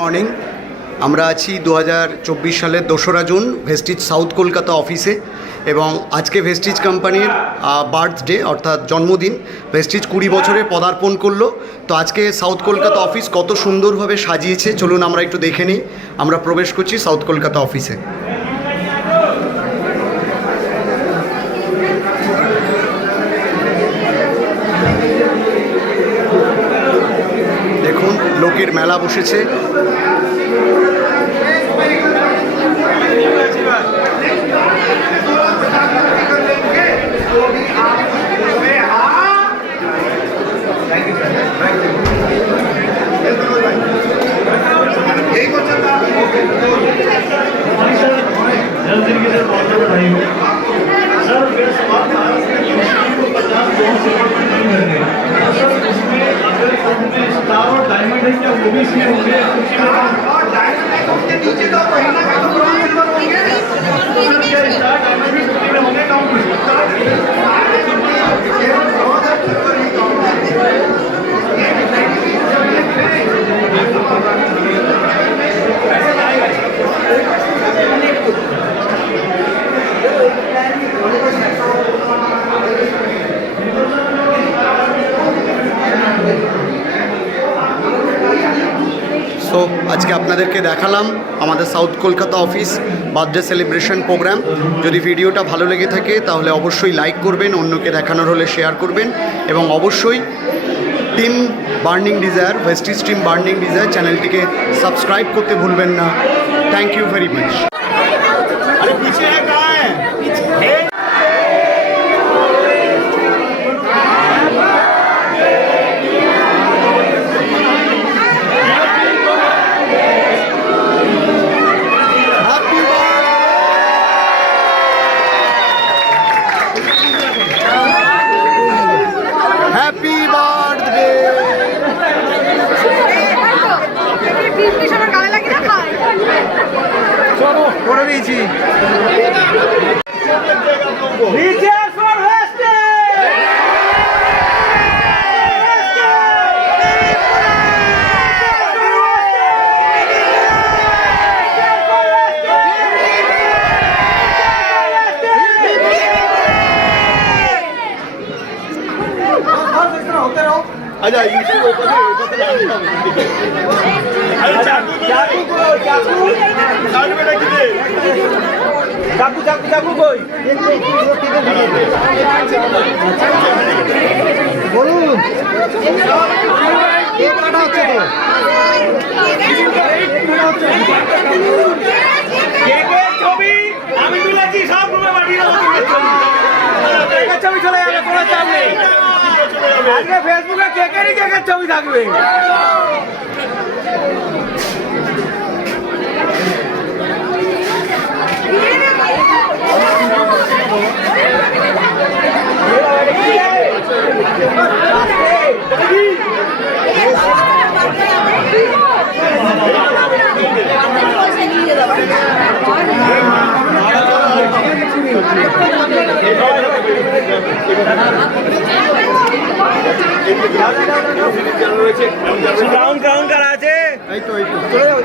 Morning. আমরা আছি 2024 সালের 2রা জুন ভেস্টিজ সাউথ কলকাতা অফিসে এবং আজকে ভেস্টিজ কোম্পানির বার্থডে অর্থাৎ জন্মদিন। ভেস্টিজ 20 বছরে পদার্পণ করলো। তো আজকে সাউথ কলকাতা অফিস কত সুন্দরভাবে সাজিয়েছে চলুন আমরা একটু দেখে নিই। আমরা প্রবেশ করছি সাউথ কলকাতা অফিসে। দেখুন লোকের মেলা বসেছে। সো আজকে আপনাদেরকে দেখালাম আমাদের south Kolkata office birthday celebration programme. যদি ভিডিওটা ভালো লেগে থাকে তাহলে অবশ্যই লাইক করবেন, অন্যকে দেখানোর হলে শেয়ার করবেন এবং অবশ্যই team burning desire, Vestige team burning desire চ্যানেলটিকে সাবস্ক্রাইব করতে ভুলবেন না। Thank you very much. Happy birthday. চলো করে দিয়েছি। আচ্ছা ইউসুফ ওখানে আরে চাকু চাকু সামনেটা কি রে? চাকু চাকু চাকু কই? বলুন কে কাটা হচ্ছে তো? কেকের ছবি আমি তুলেছি, সব রুমে পাঠিয়ে দেবো। কেকের ছবি চলে যাবে, কোনো চাপ নেই। আজকে ফেসবুকে কেকেরই কেকের ছবি থাকবে। ব্রাউন ব্রাউন কার আছে? এই তো চলে যাও।